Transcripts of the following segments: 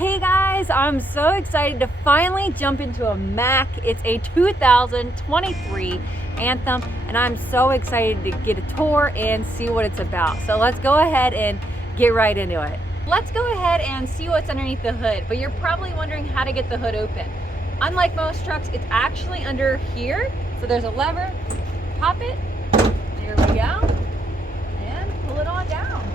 Hey guys, I'm so excited to finally jump into a Mack. It's a 2023 Anthem, and I'm so excited to get a tour and see what it's about. So let's go ahead and get right into it. Let's go ahead and see what's underneath the hood, but you're probably wondering how to get the hood open. Unlike most trucks, it's actually under here. So there's a lever, pop it, there we go, and pull it on down.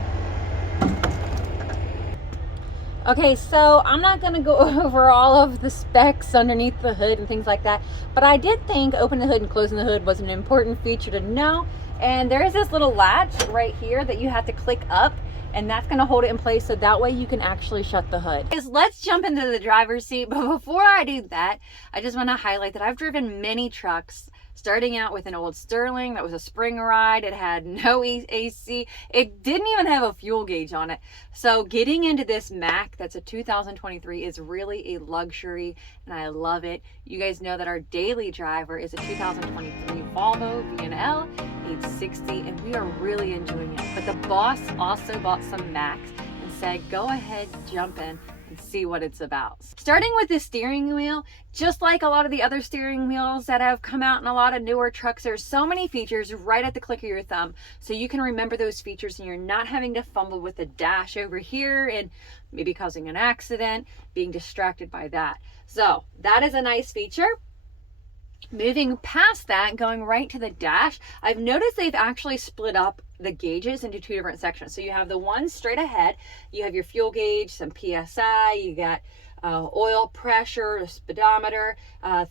Okay, so I'm not gonna go over all of the specs underneath the hood and things like that, but I did think opening the hood and closing the hood was an important feature to know. And there is this little latch right here that you have to click up, and that's gonna hold it in place so that way you can actually shut the hood. Let's jump into the driver's seat, but before I do that, I just wanna highlight that I've driven many trucks, starting out with an old Sterling that was a spring ride. It had no AC. It didn't even have a fuel gauge on it. So getting into this Mack that's a 2023 is really a luxury, and I love it. You guys know that our daily driver is a 2023 Volvo VNL 860, and we are really enjoying it. But the boss also bought some Macks and said, go ahead, jump in and see what it's about. Starting with the steering wheel, just like a lot of the other steering wheels that have come out in a lot of newer trucks, there's so many features right at the click of your thumb, so you can remember those features and you're not having to fumble with the dash over here and maybe causing an accident, being distracted by that. So that is a nice feature. Moving past that, going right to the dash, I've noticed they've actually split up the gauges into two different sections. So you have the one straight ahead, you have your fuel gauge, some PSI, you got oil pressure, a speedometer,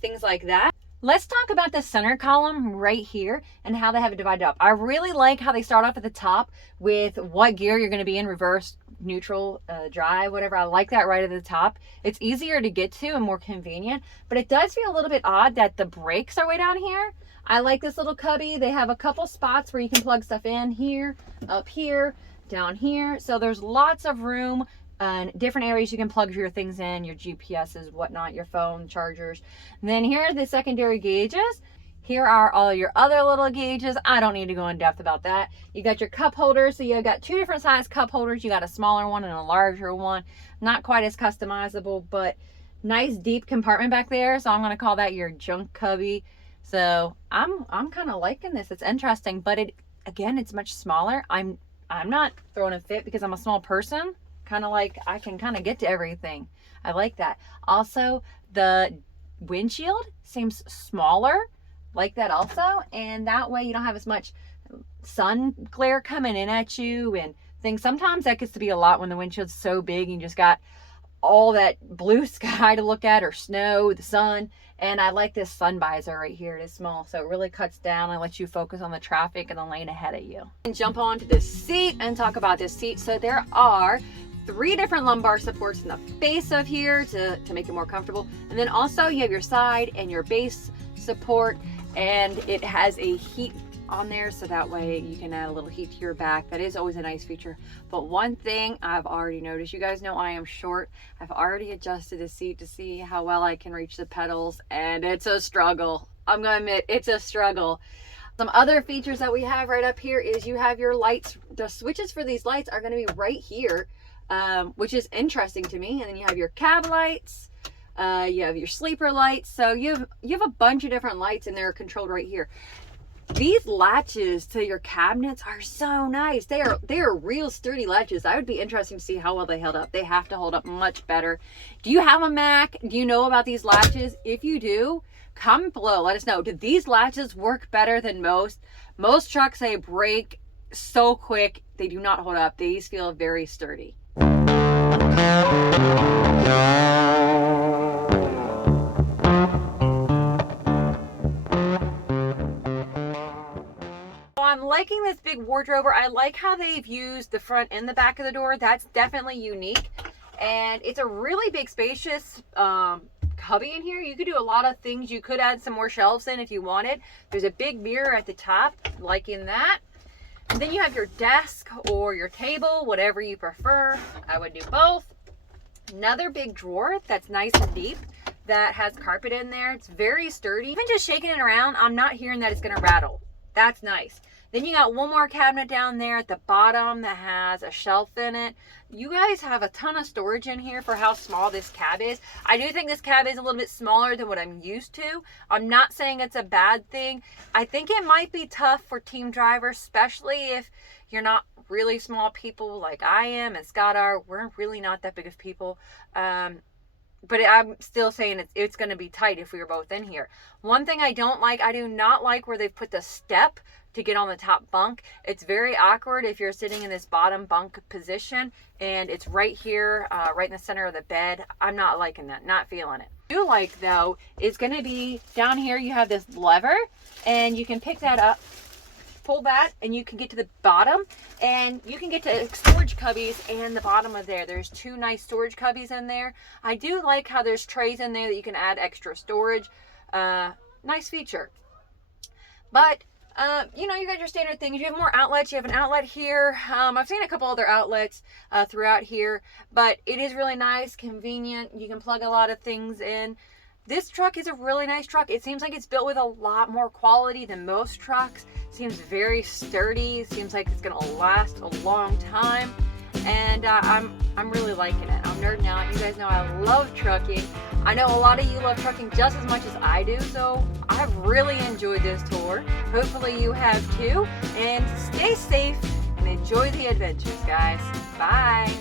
things like that. Let's talk about the center column right here and how they have it divided up. I really like how they start off at the top with what gear you're going to be in: reverse, neutral, drive, whatever. I like that right at the top. It's easier to get to and more convenient, but it does feel a little bit odd that the brakes are way down here. I like this little cubby. They have a couple spots where you can plug stuff in here, up here, down here. So there's lots of room and different areas you can plug your things in, your GPSs, whatnot, your phone, chargers. And then here are the secondary gauges. Here are all your other little gauges. I don't need to go in depth about that. You got your cup holders. So you got two different size cup holders. You got a smaller one and a larger one. Not quite as customizable, but nice deep compartment back there. So I'm going to call that your junk cubby. So I'm kind of liking this. It's interesting, but again, it's much smaller. I'm not throwing a fit because I'm a small person. Kind of like I can kind of get to everything. I like that. Also, the windshield seems smaller, like that also, and that way you don't have as much sun glare coming in at you and things. Sometimes that gets to be a lot when the windshield's so big and you just got all that blue sky to look at, or snow, the sun. And I like this sun visor right here. It is small, so it really cuts down and lets you focus on the traffic and the lane ahead of you. And jump onto this seat and talk about this seat. So there are 3 different lumbar supports in the base of here to make it more comfortable. And then also you have your side and your base support, and it has a heat on there, so that way you can add a little heat to your back. That is always a nice feature. But one thing I've already noticed, you guys know I am short. I've already adjusted the seat to see how well I can reach the pedals, and it's a struggle. I'm gonna admit, it's a struggle. Some other features that we have right up here is you have your lights. The switches for these lights are gonna be right here, which is interesting to me. And then you have your cab lights, you have your sleeper lights. So you have a bunch of different lights, and they're controlled right here. These latches to your cabinets are so nice. They are real sturdy latches. I would be interested to see how well they held up. They have to hold up much better. Do you have a Mack? Do you know about these latches? If you do, comment below. Let us know. Do these latches work better than most? Most trucks, they break so quick. They do not hold up. These feel very sturdy. I'm liking this big wardrobe. I like how they've used the front and the back of the door. That's definitely unique. And it's a really big, spacious cubby in here. You could do a lot of things. You could add some more shelves in if you wanted. There's a big mirror at the top, liking that. And then you have your desk or your table, whatever you prefer. I would do both. Another big drawer that's nice and deep that has carpet in there. It's very sturdy. Even just shaking it around, I'm not hearing that it's gonna rattle. That's nice. Then you got one more cabinet down there at the bottom that has a shelf in it. You guys have a ton of storage in here for how small this cab is. I do think this cab is a little bit smaller than what I'm used to. I'm not saying it's a bad thing. I think it might be tough for team drivers, especially if you're not really small people like I am and Scott are. We're really not that big of people. But I'm still saying it's going to be tight if we were both in here. One thing I don't like, I do not like where they've put the step to get on the top bunk. It's very awkward if you're sitting in this bottom bunk position and it's right here, right in the center of the bed. I'm not liking that, not feeling it. What I do like though is going to be down here you have this lever and you can pick that up, pull that, and you can get to the bottom and you can get to storage cubbies and the bottom of there. There's two nice storage cubbies in there. I do like how there's trays in there that you can add extra storage. Nice feature. But you know, you got your standard things. You have more outlets. You have an outlet here. I've seen a couple other outlets throughout here, but it is really nice, convenient. You can plug a lot of things in. This truck is a really nice truck. It seems like it's built with a lot more quality than most trucks. Seems very sturdy. Seems like it's gonna last a long time. And I'm really liking it. I'm nerding out. You guys know I love trucking. I know a lot of you love trucking just as much as I do, so I've really enjoyed this tour. Hopefully you have too. And stay safe and enjoy the adventures, guys. Bye.